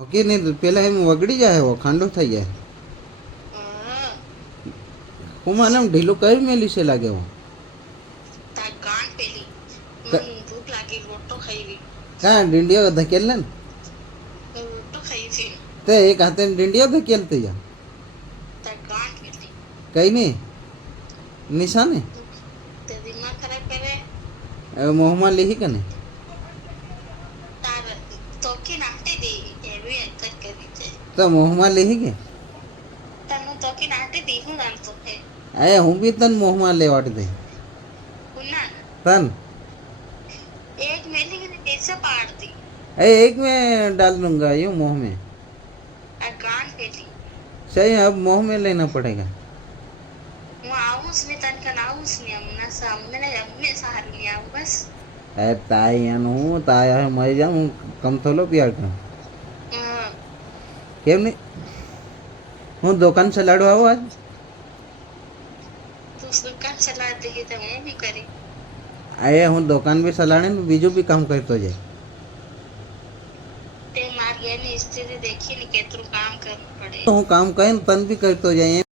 Okay નહીં પેલા એમ વગડી જાય હો ખાંડો થઈ જાય હું મને એમ ઢીલું કઈ મેલી છે લાગે હો કાં ડીંડિયો ધકેલ ને તે એક હાથે ડીંડિયો ધકેલતી જા કઈ નહીં નિશાને મોહમાં લીહી કે નહીં તો મોહમાં લીહી કે अरे हूँ भी तन मोह मान ले वाट दे तन एक में डाल दूंगा यूँ मोह में सही अब मोह में लेना पड़ेगा अरे ताया नु ताया मर जाऊँ कम थोलो प्यार कर केम नहीं हूँ दुकान से लाडो आओ आज अरे हूँ दुकान भी सलाने बीजू भी काम करतो जाए तो हूँ काम करें तन भी करतो जाए।